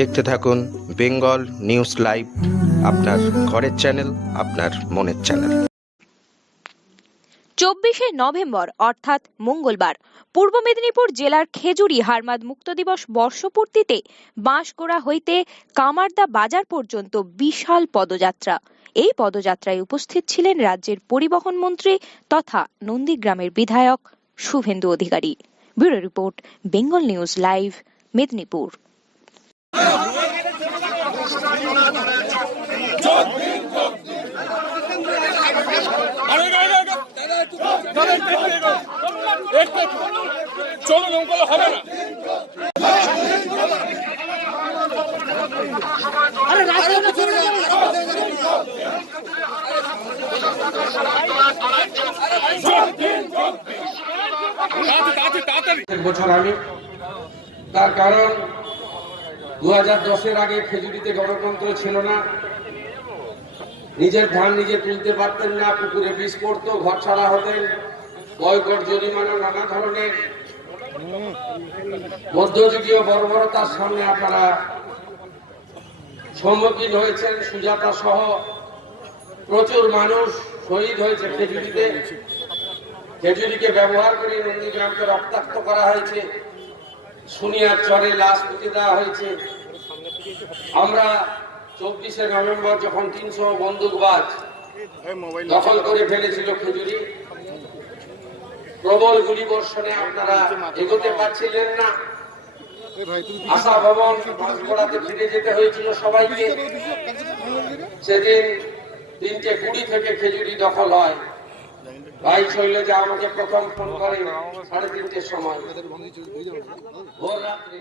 দেখতে থাকুন Bengal news live, আপনার ঘরের চ্যানেল, আপনার মনের চ্যানেল। 24শে নভেম্বর অর্থাৎ মঙ্গলবার পূর্ব মেদিনীপুর জেলার খেজুরি হারমাদ মুক্ত দিবস বর্ষপূর্তিতে বাঁশগোড়া হইতে কামারদা বাজার পর্যন্ত বিশাল পদযাত্রা। এই পদযাত্রায় উপস্থিত ছিলেন রাজ্যের পরিবহন মন্ত্রী তথা নন্দীগ্রামের বিধায়ক Suvendu Adhikari. Bureau report, Bengal news live, Medinipur. চলুন ওগুলো হবে না। বছর আমি তার কারণ 2010-এর আগে খেজুরিতে গণতন্ত্র ছিল না, নিজের ধান নিজে তুলতে পারতেন না, পুকুরে বিষ পড়তো, ঘর ছাড়া হতেন, বয়কট, জরিমানা, নানা ধরনের মধ্যযুগীয় বর্বরতার সামনে আপনারা সম্মুখীন হয়েছেন। সুজাতা সহ প্রচুর মানুষ শহীদ হয়েছে খেজুরিতে। খেজুরিকে ব্যবহার করে নন্দীগ্রামকে রক্তাক্ত করা হয়েছে, সুনিয়ার চরে লাশ পুঁতে দেওয়া হয়েছে। আমরা 24শে নভেম্বর যখন 300 বন্দুকবাজ দখল করে ফেলেছিল খেজুরি, প্রবল গুলি বর্ষণে আপনারা এগোতে পারছিলেন না। আশা ভবন বাঁশগোড়াতে ফিরে যেতে হয়েছিল সবাইকে। সেদিন 3:20 থেকে খেজুরি দখল হয়। ভাই শৈলজা আমাকে প্রথম ফোন করে 3:30-র সময়, ভোর রাত্রে।